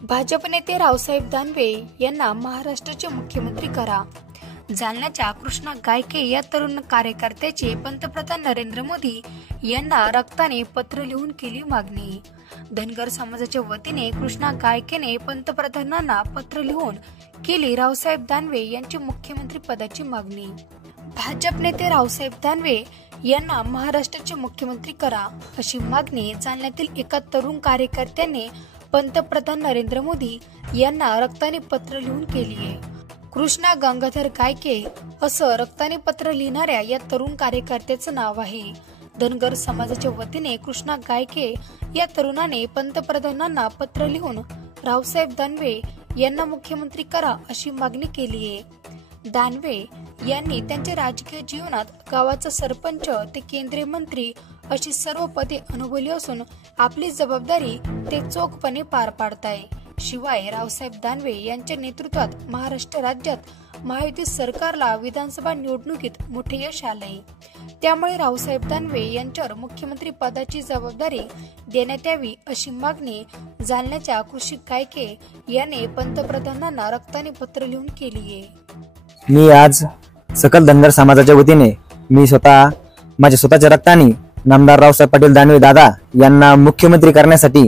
भाजप नेते रावसाहेब दानवे यांना महाराष्ट्राचे मुख्यमंत्री करा। जालन्याच्या कृष्णा गायके या तरुण कार्यकर्त्याची पंतप्रधान नरेंद्र मोदी यांना रक्ताने पत्र लिहून केली मागणी। धनगर समाजाच्या वतीने कृष्णा गायकेने पंतप्रधानांना पत्र लिहून केली रावसाहेब दानवे यांची मुख्यमंत्री पदाची मागणी। भाजप नेते रावसाहेब दानवे यांना महाराष्ट्राचे मुख्यमंत्री करा अशी मागणी जालन्यातील एका तरुण कार्यकर्त्याने पंतप्रधान नरेंद्र मोदी यांना रक्ताने पत्र लिहून केली आहे। कृष्णा गंगाधर गायके असं रक्ताने पत्र लिहिणाऱ्या या तरुण कार्यकर्त्याचं नाव आहे। धनगर समाजाच्या वतीने कृष्णा गायके या तरुणाने पंतप्रधानांना पत्र लिहून रावसाहेब दानवे यांना मुख्यमंत्री करा अशी मागणी केली आहे। दानवे यांनी त्यांच्या राजकीय जीवनात गावाचा सरपंच ते केंद्रीय मंत्री अशी सर्व पदे अनुभवली असून आपली जबाबदारी ते चोखपणे पार पाडताय। शिवाय रावसाहेब दानवे यांच्या नेतृत्वात महाराष्ट्र राज्यात महायुती सरकारला विधानसभा निवडणुकीत मोठे यश आलंय। त्यामुळे रावसाहेब दानवे यांच्यावर मुख्यमंत्री पदाची जबाबदारी देण्यात यावी अशी मागणी जालन्याच्या कृषी गायके याने पंतप्रधानांना रक्ताने पत्र लिहून केली आहे। मी आज सकल धनगर समाजाच्या वतीने मी स्वतः माझ्या स्वतःच्या रक्ताने नामदार रावसाहेब पाटील दानवे दादा यांना मुख्यमंत्री करण्यासाठी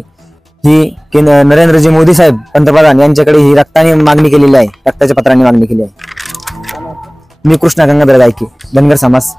ही नरेंद्रजी मोदी साहेब पंतप्रधान यांच्याकडे ही रक्ताने मागणी केलेली आहे, रक्ताच्या पत्राने मागणी केली आहे। मी कृष्णा गंगाधर गायके, धनगर समाज।